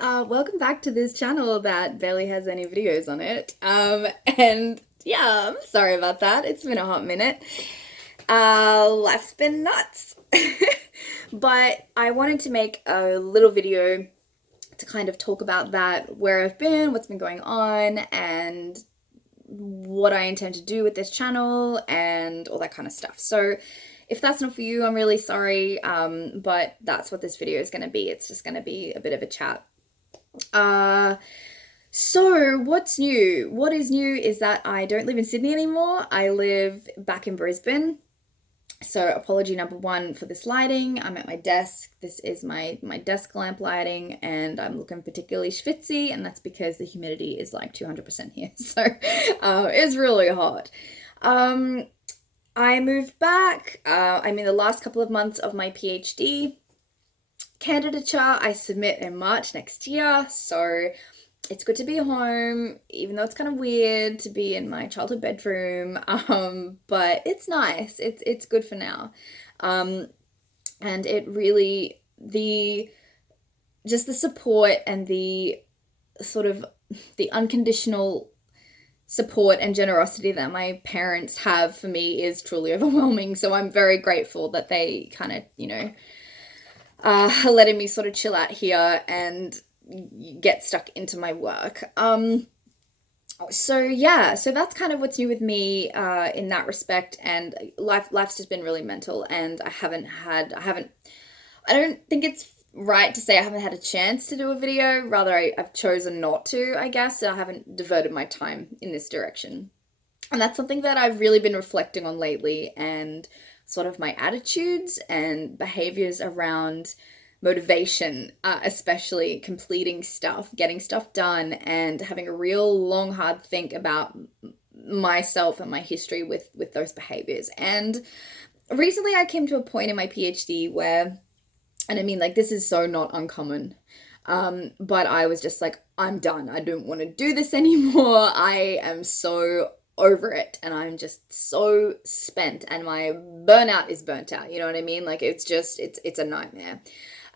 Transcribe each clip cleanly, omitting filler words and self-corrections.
Welcome back to this channel that barely has any videos on it. And yeah, I'm sorry about that. It's been a hot minute. Life's been nuts. But I wanted to make a little video to kind of talk about that, where I've been, what's been going on, and what I intend to do with this channel and all that kind of stuff. So if that's not for you, I'm really sorry, but that's what this video is going to be. It's just going to be a bit of a chat. So what's new? What is new is that I don't live in Sydney anymore. I live back in Brisbane. So apology number one for this lighting. I'm at my desk. This is my desk lamp lighting, and I'm looking particularly schwitzy, and that's because the humidity is like 200% here. So it's really hot. I moved back. I'm in the last couple of months of my PhD candidature. I submit in March next year, so it's good to be home, even though it's kind of weird to be in my childhood bedroom, but it's nice. It's good for now. And it really, just the support and the sort of the unconditional support and generosity that my parents have for me is truly overwhelming. So I'm very grateful that they kind of, letting me sort of chill out here and get stuck into my work. So that's kind of what's new with me in that respect. And life's just been really mental, and I don't think it's right to say I haven't had a chance to do a video. Rather, I've chosen not to, I guess. I haven't diverted my time in this direction. And that's something that I've really been reflecting on lately, and sort of my attitudes and behaviors around motivation, especially completing stuff, getting stuff done, and having a real long, hard think about myself and my history with those behaviors. And recently I came to a point in my PhD where, and I mean, like, this is so not uncommon, but I was just like, I'm done. I don't want to do this anymore. I am so over it, and I'm just so spent, and my burnout is burnt out. You know what I mean? Like, it's a nightmare.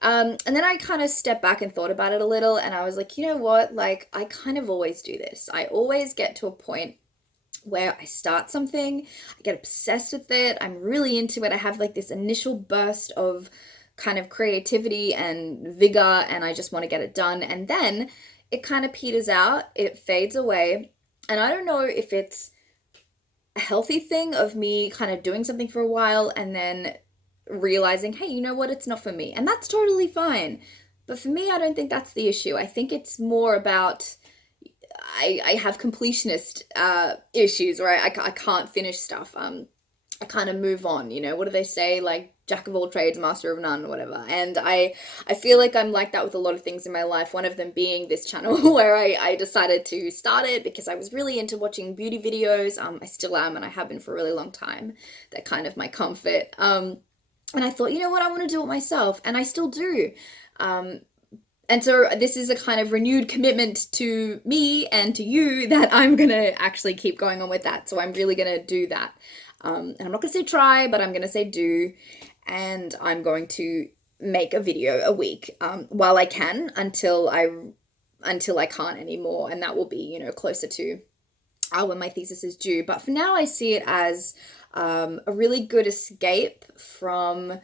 And then I kind of stepped back and thought about it a little, and I was like, you know what? Like, I kind of always do this. I always get to a point where I start something, I get obsessed with it, I'm really into it, I have like this initial burst of kind of creativity and vigor, and I just want to get it done, and then it kind of peters out, it fades away, and I don't know if it's a healthy thing of me kind of doing something for a while and then realizing, hey, you know what, it's not for me, and that's totally fine. But for me, I don't think that's the issue. I think it's more about I have completionist issues, where I can't finish stuff. I kind of move on, what do they say, like, jack of all trades, master of none, or whatever. And I feel like I'm like that with a lot of things in my life, one of them being this channel where I decided to start it because I was really into watching beauty videos. I still am, and I have been for a really long time. They're kind of my comfort. And I thought, you know what, I want to do it myself, and I still do. And so this is a kind of renewed commitment to me and to you that I'm going to actually keep going on with that. So I'm really going to do that. And I'm not going to say try, but I'm going to say do. And I'm going to make a video a week while I can, until I can't anymore. And that will be, closer to when my thesis is due. But for now, I see it as a really good escape from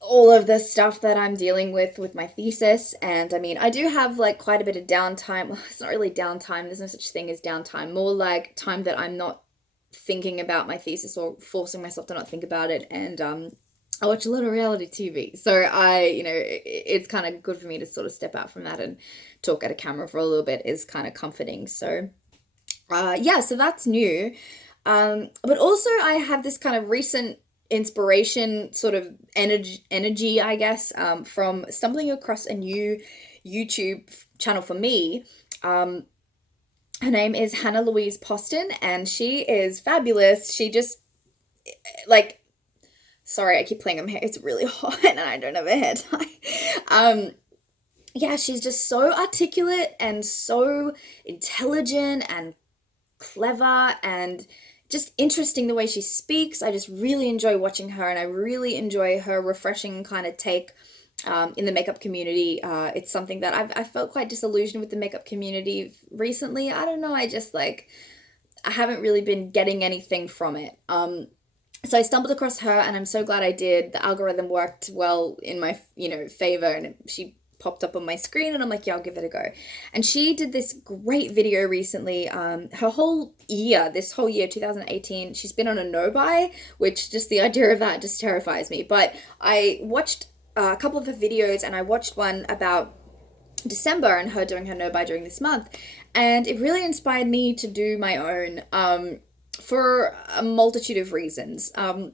all of the stuff that I'm dealing with my thesis. And I mean, I do have like quite a bit of downtime. Well, it's not really downtime. There's no such thing as downtime. More like time that I'm not thinking about my thesis or forcing myself to not think about it. And I watch a lot of reality TV. So it's kind of good for me to sort of step out from that and talk at a camera for a little bit is kind of comforting. So so that's new. But also I have this kind of recent inspiration, sort of energy, I guess, from stumbling across a new YouTube channel for me. Her name is Hannah Louise Poston, and she is fabulous. She just, like, sorry, I keep playing on my hair. It's really hot and I don't have a hair tie. She's just so articulate and so intelligent and clever and just interesting the way she speaks. I just really enjoy watching her, and I really enjoy her refreshing kind of take in the makeup community. It's something that I felt quite disillusioned with the makeup community recently. I don't know. I haven't really been getting anything from it. So I stumbled across her, and I'm so glad I did. The algorithm worked well in my, favor, and she popped up on my screen, and I'm like, yeah, I'll give it a go. And she did this great video recently. This whole year, 2018, she's been on a no buy, which just the idea of that just terrifies me. But I watched a couple of her videos, and I watched one about December and her doing her no buy during this month, and it really inspired me to do my own, for a multitude of reasons. But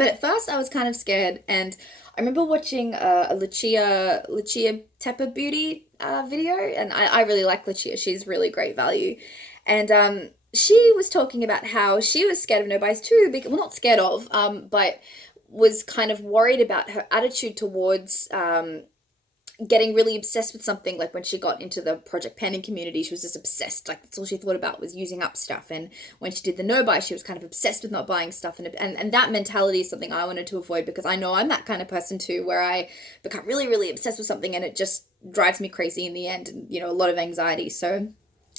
at first I was kind of scared, and I remember watching a Lucia Tepper beauty video, and I really like Lucia. She's really great value, and she was talking about how she was scared of no buys too. Well, not scared of, but was kind of worried about her attitude towards getting really obsessed with something. Like when she got into the project panning community, she was just obsessed. Like that's all she thought about was using up stuff. And when she did the no buy, she was kind of obsessed with not buying stuff. And that mentality is something I wanted to avoid, because I know I'm that kind of person too, where I become really, really obsessed with something and it just drives me crazy in the end, and a lot of anxiety. So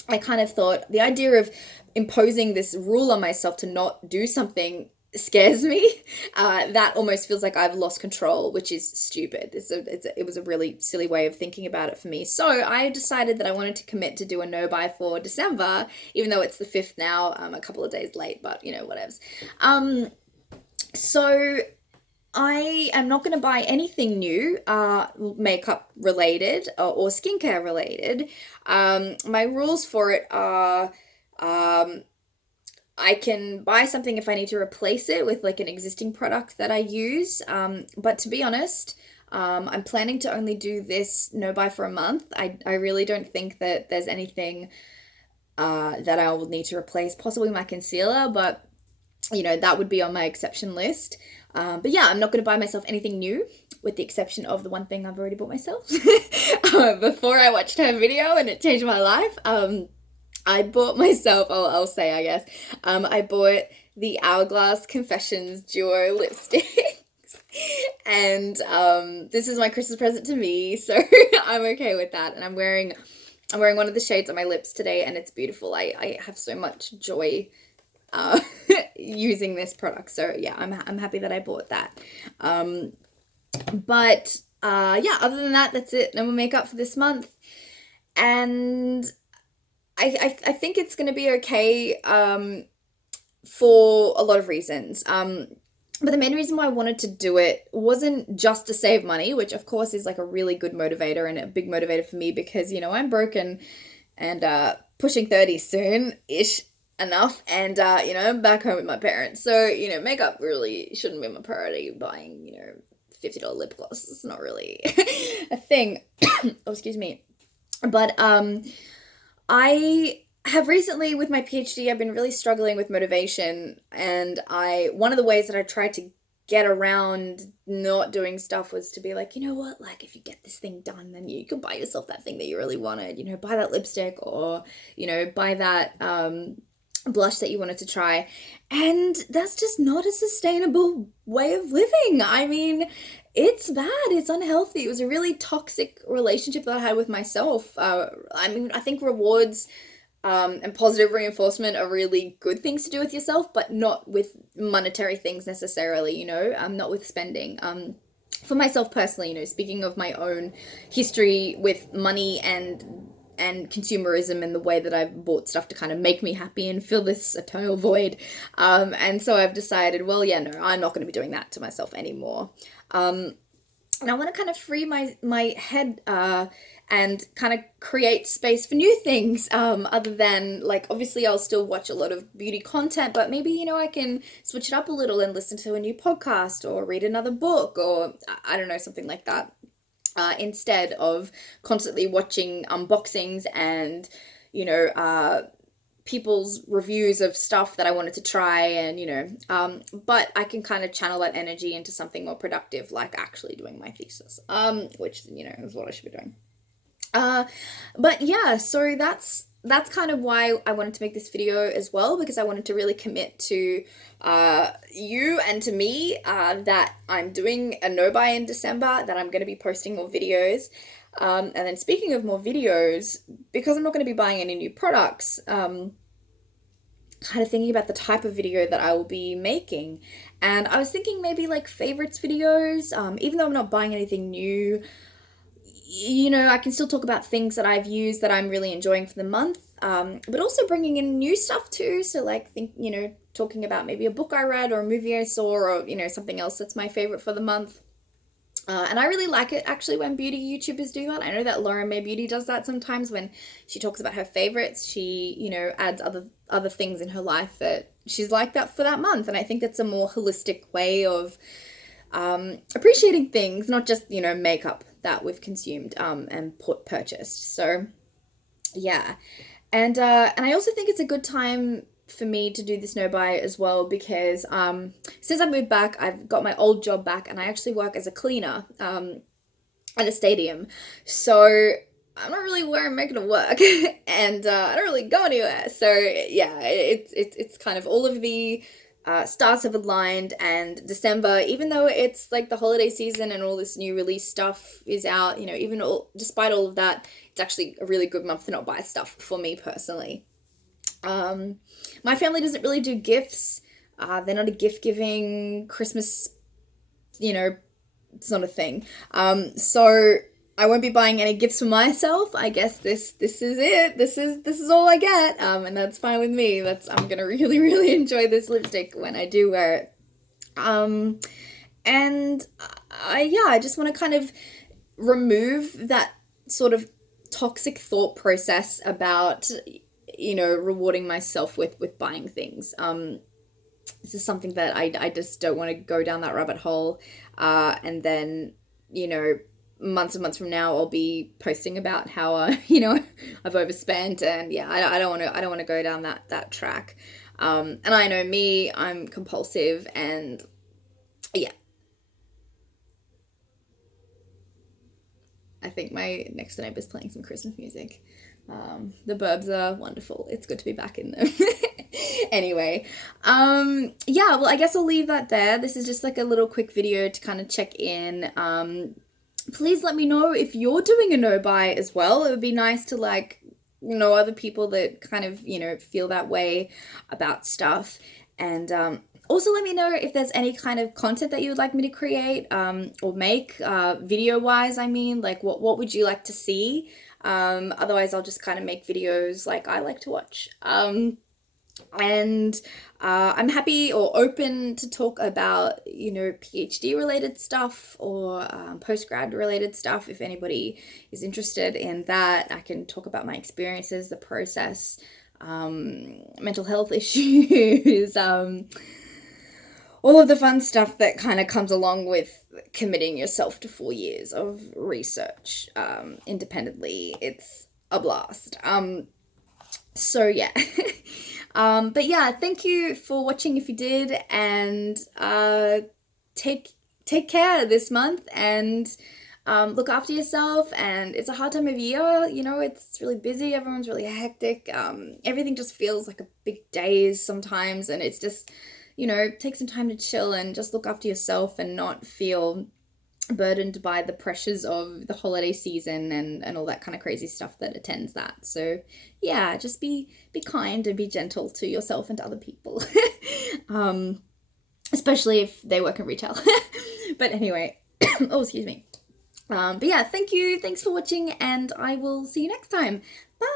I kind of thought the idea of imposing this rule on myself to not do something scares me. That almost feels like I've lost control, which is stupid. It was a really silly way of thinking about it for me. So I decided that I wanted to commit to do a no buy for December, even though it's the 5th now, a couple of days late, but whatevs. So I am not going to buy anything new, makeup related or skincare related. My rules for it are, I can buy something if I need to replace it with like an existing product that I use. But to be honest, I'm planning to only do this no buy for a month. I really don't think that there's anything that I will need to replace, possibly my concealer, but that would be on my exception list. But yeah, I'm not going to buy myself anything new, with the exception of the one thing I've already bought myself before I watched her video and it changed my life. I bought myself, I'll say, I guess, I bought the Hourglass Confessions Duo lipsticks. And this is my Christmas present to me, so I'm okay with that. And I'm wearing one of the shades on my lips today, and it's beautiful. I have so much joy using this product. So yeah, I'm happy that I bought that. But yeah, other than that, that's it. No more makeup for this month. And I think it's going to be okay for a lot of reasons. But the main reason why I wanted to do it wasn't just to save money, which of course is like a really good motivator and a big motivator for me, because, I'm broken and pushing 30 soon-ish enough, and, I'm back home with my parents. So, makeup really shouldn't be my priority. Buying, $50 lip gloss, it's not really a thing. Oh, excuse me. But, I have recently, with my PhD, I've been really struggling with motivation, and one of the ways that I tried to get around not doing stuff was to be like, what, like if you get this thing done, then you can buy yourself that thing that you really wanted, buy that lipstick, or, buy that blush that you wanted to try. And that's just not a sustainable way of living. I mean, it's bad. It's unhealthy. It was a really toxic relationship that I had with myself. I think rewards and positive reinforcement are really good things to do with yourself, but not with monetary things necessarily, not with spending. For myself personally, speaking of my own history with money and consumerism and the way that I've bought stuff to kind of make me happy and fill this eternal void. And so I've decided, well, yeah, no, I'm not going to be doing that to myself anymore. And I want to kind of free my head and kind of create space for new things, other than, like, obviously I'll still watch a lot of beauty content, but maybe, I can switch it up a little and listen to a new podcast or read another book, or I don't know, something like that. Instead of constantly watching unboxings and, people's reviews of stuff that I wanted to try, and, but I can kind of channel that energy into something more productive, like actually doing my thesis, which, is what I should be doing. Uh, but yeah, so that's kind of why I wanted to make this video as well, because I wanted to really commit to you and to me that I'm doing a no buy in December, that I'm going to be posting more videos. And then speaking of more videos, because I'm not going to be buying any new products, kind of thinking about the type of video that I will be making. And I was thinking maybe like favorites videos, even though I'm not buying anything new, I can still talk about things that I've used that I'm really enjoying for the month, but also bringing in new stuff too. So, like, talking about maybe a book I read or a movie I saw, or, something else that's my favorite for the month. And I really like it actually when beauty YouTubers do that. I know that Lauren May Beauty does that sometimes when she talks about her favorites. She, adds other things in her life that she's like that for that month. And I think that's a more holistic way of appreciating things, not just, makeup that we've consumed and purchased. So yeah. And I also think it's a good time for me to do this no buy as well, because since I moved back, I've got my old job back, and I actually work as a cleaner at a stadium. So I'm not really where I'm making it work, and I don't really go anywhere. So yeah, it's kind of all of the stars have aligned, and December, even though it's like the holiday season and all this new release stuff is out, despite all of that, it's actually a really good month to not buy stuff for me personally. My family doesn't really do gifts. They're not a gift giving Christmas, it's not a thing. So I won't be buying any gifts for myself. I guess this is it. This is all I get. And that's fine with me. I'm gonna really, really enjoy this lipstick when I do wear it. And I just want to kind of remove that sort of toxic thought process about rewarding myself with buying things. This is something that I just don't want to go down that rabbit hole, and then months and months from now I'll be posting about how I've overspent, and yeah, I don't want to go down that track. And I know me, I'm compulsive, and yeah, I think my next door neighbor's playing some Christmas music. The Burbs are wonderful. It's good to be back in them. Anyway, yeah, well, I guess I'll leave that there. This is just like a little quick video to kind of check in. Please let me know if you're doing a no buy as well. It would be nice to know other people that kind of, feel that way about stuff. And also let me know if there's any kind of content that you would like me to create or make, video-wise, I mean, like what would you like to see? Otherwise I'll just kind of make videos like I like to watch. And I'm happy or open to talk about, PhD related stuff or post-grad related stuff. If anybody is interested in that, I can talk about my experiences, the process, mental health issues, all of the fun stuff that kind of comes along with committing yourself to 4 years of research independently. It's a blast. So yeah. But yeah, thank you for watching if you did, and take care this month, and look after yourself. And it's a hard time of year, it's really busy, everyone's really hectic, everything just feels like a big daze sometimes, and it's just, take some time to chill and just look after yourself and not feel burdened by the pressures of the holiday season and all that kind of crazy stuff that attends that. So yeah, just be kind and be gentle to yourself and to other people. Especially if they work in retail. But anyway, oh, excuse me. But yeah, thanks for watching, and I will see you next time. Bye.